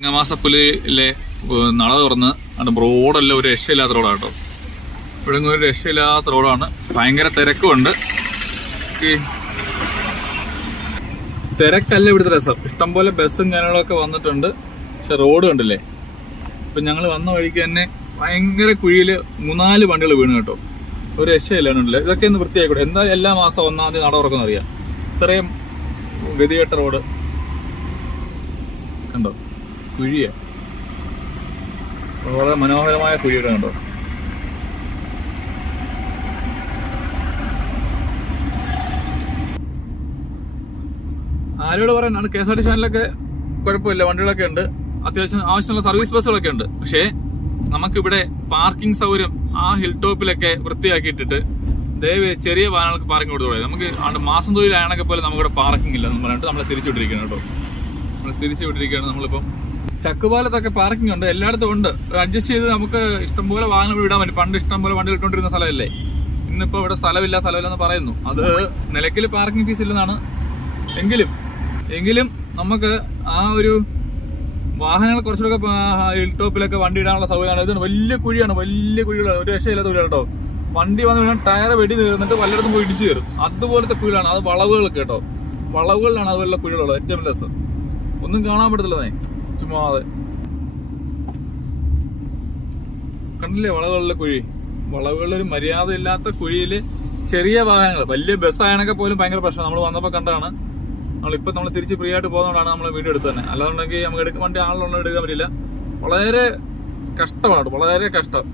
ചിങ്ങമാസപ്പുലിലെ നട തുറന്ന് അത് റോഡെല്ലാം ഒരു രക്ഷയില്ലാത്ത റോഡാണ് കേട്ടോ ഇവിടെ ഒരു രക്ഷയില്ലാത്ത റോഡാണ്. ഭയങ്കര തിരക്കുമുണ്ട്. തിരക്കല്ല ഇവിടുത്തെ രസം. ഇഷ്ടംപോലെ ബസ്സും കാര്യങ്ങളൊക്കെ വന്നിട്ടുണ്ട്. പക്ഷെ റോഡ് കണ്ടില്ലേ? ഇപ്പം ഞങ്ങൾ വന്ന വഴിക്ക് തന്നെ ഭയങ്കര കുഴിയിൽ മൂന്നാൽ വണ്ടികൾ വീണ് കേട്ടോ. ഒരു രക്ഷയില്ലാണ്ടല്ലേ ഇതൊക്കെ ഒന്ന് വൃത്തിയായിക്കോട്ടെ. എന്താ എല്ലാ മാസം ഒന്നാം തീയതി നട തുറക്കുന്ന അറിയാം. ഇത്രയും ഗതികെട്ട റോഡ്. കണ്ടോ? കുഴിയ. വളരെ മനോഹരമായ കുഴിയുടെ കണ്ടോ? ആരോട് പറയാനാണ് കെ എസ് ആർ ടി ചാനലൊക്കെ കുഴപ്പമില്ല. വണ്ടികളൊക്കെ ഉണ്ട്. അത്യാവശ്യം ആവശ്യമുള്ള സർവീസ് ബസ്സുകളൊക്കെ ഉണ്ട്. പക്ഷേ നമുക്കിവിടെ പാർക്കിംഗ് സൗകര്യം ആ ഹിൽ ടോപ്പിലൊക്കെ വൃത്തിയാക്കിയിട്ടിട്ട് ദയവ് ചെറിയ വാഹനങ്ങൾക്ക് പാർക്കിംഗ് കൊടുത്തു നമുക്ക് ആണ്ട് മാസം തൊഴിലായണൊക്കെ പോലെ നമുക്കിവിടെ പാർക്കിംഗ് ഇല്ല എന്ന് പറഞ്ഞിട്ട് നമ്മളെ തിരിച്ചുവിട്ടിരിക്കുകയാണ് കേട്ടോ. നമ്മൾ തിരിച്ചുവിട്ടിരിക്കുകയാണ് നമ്മളിപ്പം ചക്കുപാലത്തൊക്കെ പാർക്കിംഗ് ഉണ്ട്. എല്ലായിടത്തും ഉണ്ട്. അഡ്ജസ്റ്റ് ചെയ്ത് നമുക്ക് ഇഷ്ടംപോലെ വാഹനങ്ങൾ വിടാൻ പറ്റും. പണ്ട് ഇഷ്ടംപോലെ വണ്ടി ഇട്ടുകൊണ്ടിരുന്ന സ്ഥലമല്ലേ? ഇന്നിപ്പോ ഇവിടെ സ്ഥലമില്ല സ്ഥലമില്ല എന്ന് പറയുന്നു. അത് നിലയ്ക്കൽ പാർക്കിംഗ് ഫീസ് ഇല്ലെന്നാണ്. എങ്കിലും എങ്കിലും നമുക്ക് ആ ഒരു വാഹനങ്ങൾ കുറച്ചുകൂടെ ഹിൽ ടോപ്പിലൊക്കെ വണ്ടി ഇടാനുള്ള സൗകര്യമാണ്. ഇത് വലിയ കുഴിയാണ്. വലിയ കുഴികളാണ്. ഒരു രക്ഷയില്ലാത്ത കുഴികൾ കേട്ടോ. വണ്ടി വന്ന് വീണാൽ ടയർ വെടി തീർന്നിട്ട് വല്ലയിടത്തും പോയി ഇടിച്ചു കയറും. അതുപോലത്തെ കുഴികളാണ്. അത് വളവുകൾ കേട്ടോ. വളവുകളിലാണ് അതുപോലുള്ള കുഴികളുള്ളത്. ഏറ്റവും ഒന്നും കാണാൻ പറ്റത്തില്ലെന്നേ ചുമ്മാതെ കണ്ടില്ലേ വളവുകളിലെ കുഴി? വളവുകളിൽ ഒരു മര്യാദ ഇല്ലാത്ത കുഴിയിൽ ചെറിയ വാഹനങ്ങൾ വലിയ ബസ്സായണൊക്കെ പോലും ഭയങ്കര പ്രശ്നം. നമ്മൾ വന്നപ്പോൾ കണ്ടാണ്. നമ്മളിപ്പോ നമ്മൾ തിരിച്ച് ഫ്രീ ആയിട്ട് പോകുന്നതുകൊണ്ടാണ് നമ്മൾ വീഡിയോ എടുത്തത് തന്നെ. അല്ലാന്നുണ്ടെങ്കിൽ നമുക്ക് എടുക്കാൻ വേണ്ടി ആളുള്ള എടുക്കാൻ പറ്റില്ല. വളരെ കഷ്ടമാണ് വളരെ കഷ്ടം.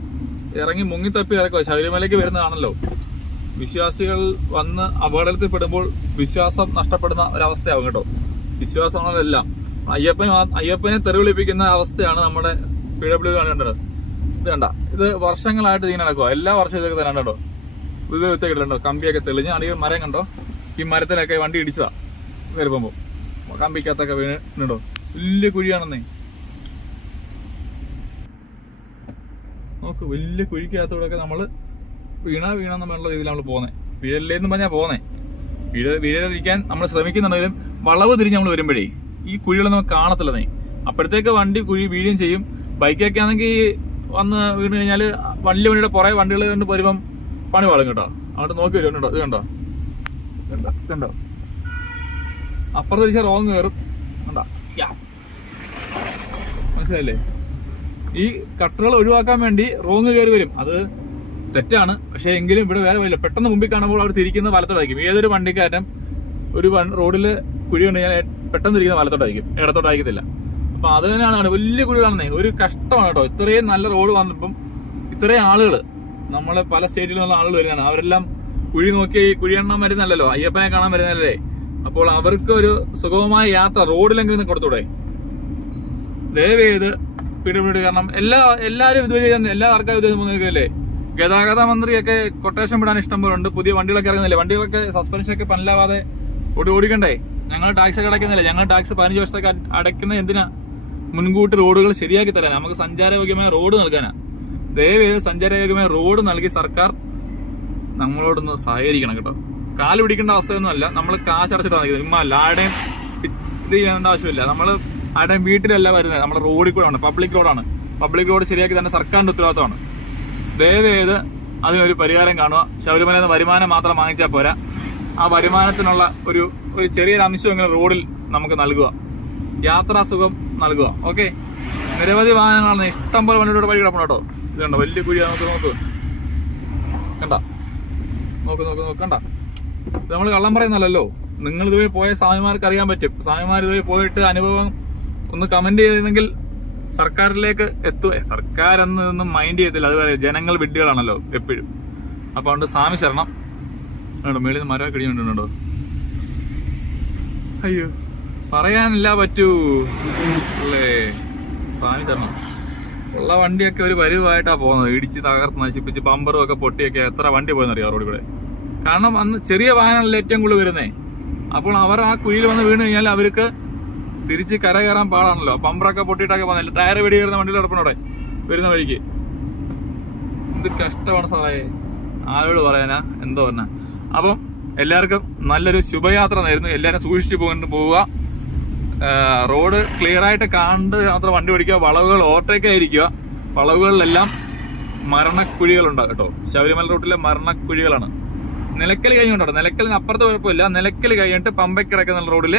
ഇറങ്ങി മുങ്ങിത്തപ്പി ഇറക്കുക ശബരിമലയ്ക്ക് വരുന്നതാണല്ലോ. വിശ്വാസികൾ വന്ന് അപകടത്തിൽപ്പെടുമ്പോൾ വിശ്വാസം നഷ്ടപ്പെടുന്ന ഒരവസ്ഥയാവും കേട്ടോ. വിശ്വാസങ്ങളെല്ലാം അയ്യപ്പൻ അയ്യപ്പനെ തെറിവിളിപ്പിക്കുന്ന അവസ്ഥയാണ് നമ്മുടെ പി ഡബ്ല്യു കാണേണ്ടത് ഇത് കണ്ട ഇത് വർഷങ്ങളായിട്ട് ഇങ്ങനെ നടക്കുക എല്ലാ വർഷവും ഇതൊക്കെ തന്നെ കേട്ടോ ഇത് വിത്തക്കിട്ടുണ്ടോ കമ്പിയൊക്കെ തെളിഞ്ഞ് അല്ലെങ്കിൽ മരം കണ്ടോ? ഈ മരത്തിനൊക്കെ വണ്ടി ഇടിച്ചതാ. വരുമ്പോ കമ്പിക്കകത്തൊക്കെ വീണിട്ടുണ്ടോ വലിയ കുഴിയാണെന്നേ. നോക്ക് വലിയ കുഴിക്കകത്തൂടെ നമ്മൾ വീണാ വീണെന്നുള്ള രീതിയിൽ നമ്മൾ പോകുന്നത് വീഴല്ലേന്ന് പറഞ്ഞാൽ പോകുന്നേ വീഴ വീഴാതിരിക്കാൻ നമ്മൾ ശ്രമിക്കുന്നുണ്ടെങ്കിലും വളവ് തിരിഞ്ഞ് നമ്മൾ വരുമ്പോഴേ ഈ കുഴികൾ നമുക്ക് നീ. അപ്പോഴത്തേക്ക് വണ്ടി കുഴി വീഴുകയും ചെയ്യും. ബൈക്കൊക്കെ ആണെങ്കിൽ വന്ന് വീണ് കഴിഞ്ഞാൽ വണ്ടി വണ്ടിയുടെ പുറകെ വണ്ടികൾ കണ്ട് വരുമ്പം പണി പാളും കേട്ടോ. അങ്ങോട്ട് നോക്കി വരും. കേട്ടോ ഇത് കണ്ടോ? കണ്ടോ? കണ്ടോ? അപ്പുറത്ത് തിരിച്ച റോങ് കയറും. കണ്ടോ. മനസ്സിലായില്ലേ? ഈ കട്ടറുകൾ ഒഴിവാക്കാൻ വേണ്ടി റോങ് കയറി വരും. അത് തെറ്റാണ്. പക്ഷെ എങ്കിലും ഇവിടെ വേറെ വരില്ല പെട്ടെന്ന് മുമ്പിൽ കാണുമ്പോൾ അവർ തിരിക്കുന്ന വലത്തോടായിരിക്കും ഏതൊരു വണ്ടിക്കാരൻ ഒരു റോഡിൽ കുഴി കണ്ടു കഴിഞ്ഞാൽ പെട്ടെന്ന് ഇരിക്കുന്ന വലത്തോട്ടായിരിക്കും. ഇടത്തോട്ടായിരിക്കത്തില്ല. അപ്പൊ അത് തന്നെയാണ് വലിയ കുഴി കാണുന്നത്. ഒരു കഷ്ടമാണ് കേട്ടോ. ഇത്രയും നല്ല റോഡ് വന്നപ്പം ഇത്രയും ആളുകൾ നമ്മളെ പല സ്റ്റേറ്റിലുള്ള ആളുകൾ വരുന്നതാണ്. അവരെല്ലാം കുഴി നോക്കി കുഴിയെണ്ണാൻ വരുന്നല്ലോ അയ്യപ്പനെ കാണാൻ വരുന്നല്ലേ അപ്പോൾ അവർക്ക് ഒരു സുഗമമായ യാത്ര റോഡിലെങ്കിലും കൊടുത്തൂടെ ദയവേത് പിടിപിടി കാരണം എല്ലാ എല്ലാവരും ഇതുവരെ ചെയ്യുന്ന എല്ലാ ആൾക്കാരും ഇതുവരെ പോകുന്നില്ലേ ഗതാഗത മന്ത്രിയൊക്കെ കൊട്ടേഷൻ വിടാൻ ഇഷ്ടം പോലെ ഉണ്ട് പുതിയ വണ്ടികളൊക്കെ ഇറങ്ങുന്നില്ലേ? വണ്ടികളൊക്കെ സസ്പെൻഷൻ ഒക്കെ പല്ലാവാതെ ഓടി ഓടിക്കണ്ടേ? ഞങ്ങൾ ടാക്സ് ഒക്കെ അടയ്ക്കുന്നില്ല. ഞങ്ങൾ ടാക്സ് പതിനഞ്ച് വർഷത്തേക്ക് അട- അടയ്ക്കുന്ന എന്തിനാ? മുൻകൂട്ടി റോഡുകൾ ശരിയാക്കി തരാൻ നമുക്ക് സഞ്ചാരയോഗ്യമായ റോഡ് നൽകാനാ. ദയവേത് സഞ്ചാരയോഗ്യമായ റോഡ് നൽകി സർക്കാർ നമ്മളോടൊന്ന് സഹകരിക്കണം കേട്ടോ. കാൽ പിടിക്കേണ്ട അവസ്ഥയൊന്നും അല്ല നമ്മൾ കാശ് അടച്ചിട്ടാണ് നിൽക്കുന്നത്. ഇമ്മ അല്ല ആരുടെയും ഇത് ചെയ്യേണ്ട ആവശ്യമില്ല. നമ്മൾ ആരുടെയും വീട്ടിലല്ല വരുന്നത്. നമ്മുടെ റോഡിൽ കൂടെയാണ് പബ്ലിക് റോഡാണ്. പബ്ലിക് റോഡ് ശരിയാക്കി തന്നെ സർക്കാരിന്റെ ഉത്തരവാദിത്തമാണ്. ദയവേത് അതിനൊരു പരിഹാരം കാണുക. ശബരിമല വരുമാനം മാത്രം വാങ്ങിച്ചാൽ പോരാ. ആ വരുമാനത്തിനുള്ള ഒരു ഒരു ചെറിയൊരു അംശം ഇങ്ങനെ റോഡിൽ നമുക്ക് നൽകുക. യാത്രാസുഖം നൽകുക. ഓക്കെ? നിരവധി വാഹനങ്ങളാണ്. ഇഷ്ടം പോലെ വണ്ടിയുടെ വഴി കിടപ്പുണ്ട് കേട്ടോ. ഇത് കണ്ടോ? വലിയ കുഴി നമുക്ക്. നോക്ക് കണ്ട? നോക്ക് നോക്ക് നോക്ക്. കണ്ട? ഇത് നമ്മൾ കള്ളം പറയുന്നല്ലോ നിങ്ങൾ ഇതുവഴി പോയ സ്വാമിമാർക്ക് അറിയാൻ പറ്റും. സ്വാമിമാർ ഇതുവഴി പോയിട്ട് അനുഭവം ഒന്ന് കമന്റ് ചെയ്തിരുന്നെങ്കിൽ സർക്കാരിലേക്ക് എത്തുവേ സർക്കാർ എന്ന് ഇതൊന്നും മൈൻഡ് ചെയ്തില്ല. അതുപോലെ ജനങ്ങൾ വിഡ്ഢികളാണല്ലോ എപ്പോഴും. അപ്പൊ അതുകൊണ്ട് സ്വാമി ശരണം. മേളിൽ നിന്ന് മരം കിടിയുണ്ടോ അയ്യോ. പറയാനില്ല പറ്റൂ. അല്ലേ സ്വാമി ശരണം ഉള്ള വണ്ടിയൊക്കെ ഒരു വരുവായിട്ടാ പോകുന്നത്. ഇടിച്ച് തകർത്ത് നശിപ്പിച്ച് ബമ്പറും ഒക്കെ പൊട്ടിയൊക്കെ എത്ര വണ്ടി പോയെന്നറിയാം റോഡിൽ കൂടെ? കാരണം അന്ന് ചെറിയ വാഹനങ്ങളിൽ ഏറ്റവും കൂടുതൽ വരുന്നേ. അപ്പോൾ അവർ ആ കുഴിയിൽ വന്ന് വീണ് കഴിഞ്ഞാൽ അവർക്ക് തിരിച്ച് കര കയറാൻ പാടാണല്ലോ. ബമ്പറൊക്കെ പൊട്ടിയിട്ടൊക്കെ പോകുന്നില്ല ടയർ വെടി കയറുന്ന വണ്ടിയിൽ കിടപ്പണോടെ വരുന്ന വഴിക്ക്. എന്ത് കഷ്ടമാണ് സാറേ. ആരോട് പറയാനാ? എന്തോ പറഞ്ഞ. അപ്പം എല്ലാവർക്കും നല്ലൊരു ശുഭയാത്ര നേരുന്നു. എല്ലാവരും സൂക്ഷിച്ചു പോകൊണ്ട് പോവുക. റോഡ് ക്ലിയർ ആയിട്ട് കണ്ട് മാത്രം വണ്ടി ഓടിക്കുക. വളവുകൾ ഓവർടേക്ക് ആയിരിക്കുക. വളവുകളിലെല്ലാം മരണക്കുഴികളുണ്ടാകും കേട്ടോ. ശബരിമല റൂട്ടിലെ മരണക്കുഴികളാണ്. നിലക്കൽ കഴിഞ്ഞുണ്ടോ നിലക്കലിന് അപ്പുറത്ത് കുഴപ്പമില്ല. നിലക്കൽ കഴിഞ്ഞിട്ട് പമ്പയ്ക്കിടക്കുന്ന റോഡിൽ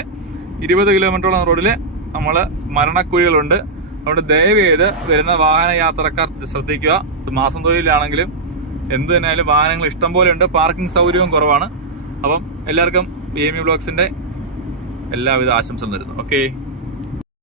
ഇരുപത് കിലോമീറ്ററോളം റോഡിൽ നമ്മൾ മരണക്കുഴികളുണ്ട്. അതുകൊണ്ട് ദയവ് ചെയ്ത് വരുന്ന വാഹന യാത്രക്കാർ ശ്രദ്ധിക്കുക. മാസം തൊഴിലാണെങ്കിലും എന്ത് തന്നെയായാലും വാഹനങ്ങൾ ഇഷ്ടം പോലെ ഉണ്ട്. പാർക്കിംഗ് സൗകര്യവും കുറവാണ്. അപ്പം എല്ലാവർക്കും ബി എം യു ബ്ലോഗ്സിന്റെ എല്ലാവിധ ആശംസകളും തരുന്നു ഓക്കെ